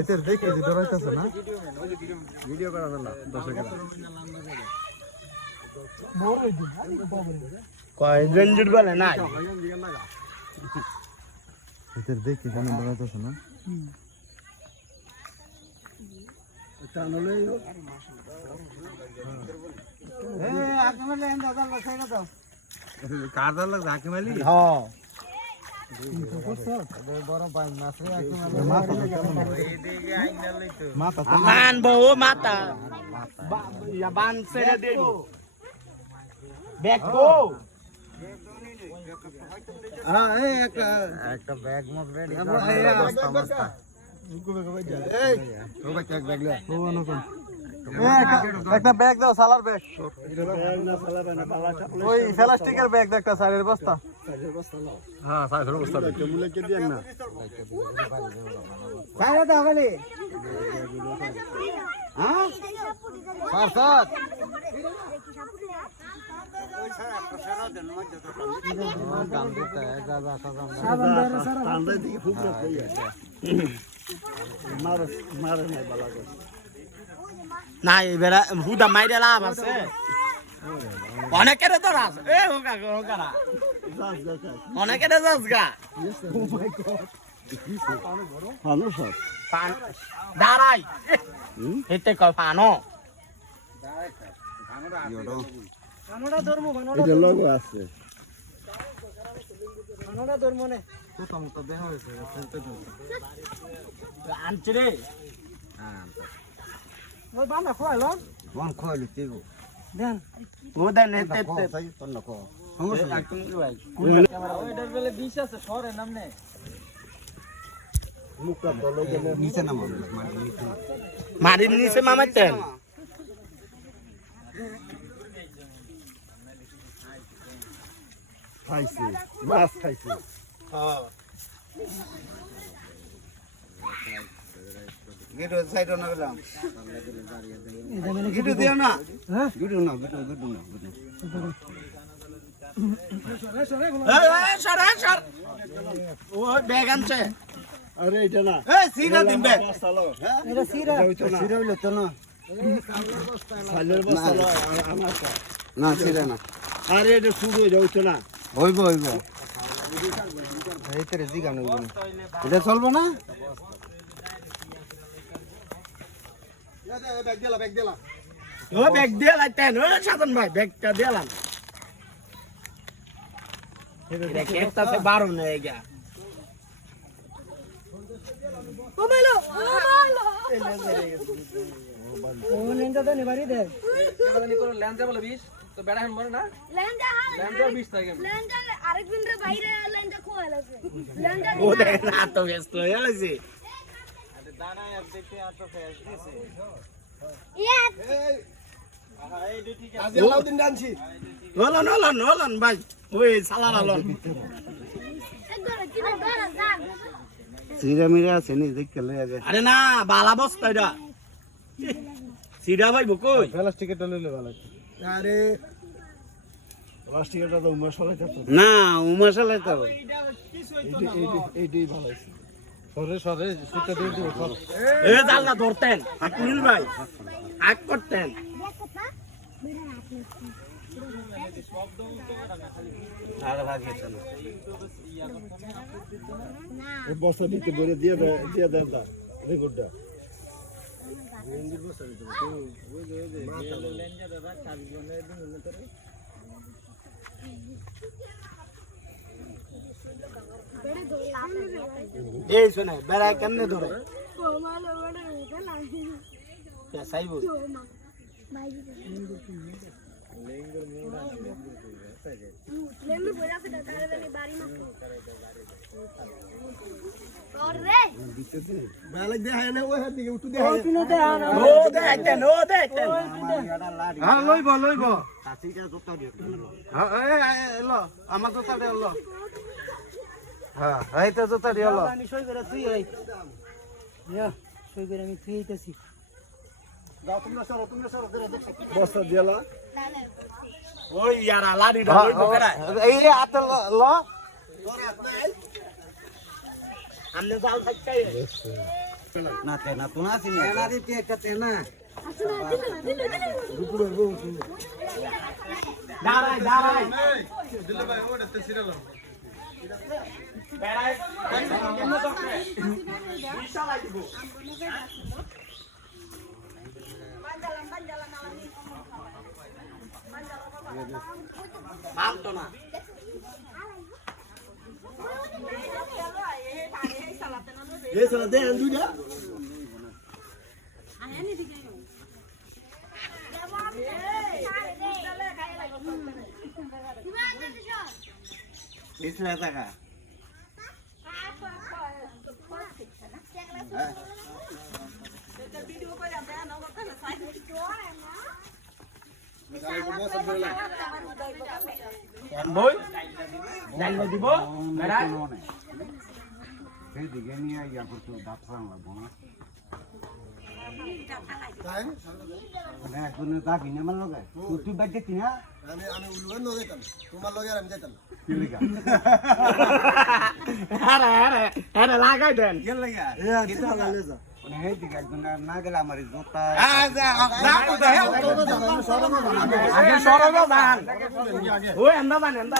এদের দেখে যে ডরাইতেছে না ভিডিও করা না দর্শকেরা কয় রঞ্জিত বলে না এদের দেখে কেন ডরাইতেছে না কার দল লাগে হাকিম আলী হ্যাঁ মানবো মাতা বান ছেড়ে দেব দেখো একটা ব্যাগ মগ রেডি একটা ব্যাগ দাও সালার ব্যাগ ওই প্লাস্টিকের ব্যাগ দাও একটা সাইডের বস্তা হ্যাঁ সাইডের বস্তা মূল্য কে দেন না কারা দাও বলে হ্যাঁ স্যার না এবার হুদা মাইরে লাভ আছে অনেকের তো রাস এ হোকা হোকারা অনেকের যাস গা ভালো স্যার দাঁড়াই এতে কয় পানো এটা লগো আছে আনছি রে বন খোয়ালি তেগো ও দেন এতে নিচে নামো মারির নিচে মামাতেন খাইছে মাছ খাইছে গিটো সাইড না গেলাম গিটো দিও না হ্যাঁ গিটো না ও ব্যাগ আনছে আরে এটা না এ সিরা দিন ব্যাগ এটা সিরা সিরা হইলো তো না সালের বস্তা আমার না সিরা না আরে এটা শুরু হয়ে যাচ্ছে না হইব এইটারে জিগান হইব এটা চলবো না ও ব্যাগ দিয়ে লাইতেন ও সাধন ভাই ব্যাগটা দিলাম এটা কেটটা সে 12 নেই গা ও মালো ও নেন্দা তো নেবারি দে এবারে নি করে ল্যান্ডে বলে 20 তো বেড়া হেন মরে না ল্যান্ডে 20 থাকে ল্যান্ডা আরেকদিন রে বাইরে ল্যান্ডা কোয়াল আছে ল্যান্ডা ও দেখ না তো ব্যস্ত হয়ে গেছে দানা আর দেখতে আর তো ফেস দিছে আজ আলাউদ্দিন ডানছি হলন ভাই ওই সালার আলন সিরা মিরা আছে নি দেখতে লয়ে যায় আরে না বালা বস্তা এটা সিরা ভাই কই প্লাস্টিকেরটা লইলে ভালো আরে প্লাস্টিকটা তো মশলা তো না ও মশলা তো এইটাই ভালো আছে সরে সুতা দিয়ে দিও এ জালনা ধরতেন আকিল ভাই আগ করতেন বস্তা দিতে বলে দিয়ে দেন দা রেগুডটা এই শুনে বেড়া কেমনে ধরে ও মালো ওড়ে গেলা সাইবো লেম্বু বলা আছে তারে জানি বাড়ি মাছ और रे বালে দেখায় না ওই হাত দিকে উঠু ও দেখতেন হ্যাঁ লইব কাছিটা জোতা দিও হ্যাঁ ল আমার জুতা দিয়ে ল হ্যাঁ এইটা জুতা দিয়ে ল আমি সই করে তুই হই ইয়া সই করে আমি তুই হইতাছি যাও তোমরা সরো বস্তা দিলা ওই ইয়ারা লাড়ি ধরে বকরা এই হাতে ল আমনে জাল থাকছে না তেনা তো না চিনি তেনা দিতে একটা তেনা দাঁড়াই দাঁড়াই দিলে ভাই ওটাতে সিরিয়াল বেড়াই কেন তো বিশাল আই দিব মানতো না এই সালা দে দুইটা বিছলা টাকা বই জানলে দিব বেড়াই সেই দিকে নিয়ে ইয়া করতে দাঁত ফাং লাগবো না মানে একজনের দাবি না আমার লগে তুই বাইক দেখতি না আমি উলুবেন লগে যেতাম তোমার লগে আর আমি যেতাম কি লিগা আরে আরে আরে লাগাই দেন কেন লাগা কিন্তু লাগালে যা মানে এই দিকে একজন না গেলে আমার জোতা আগে সরব ভান ওই এন্দা বান এন্দা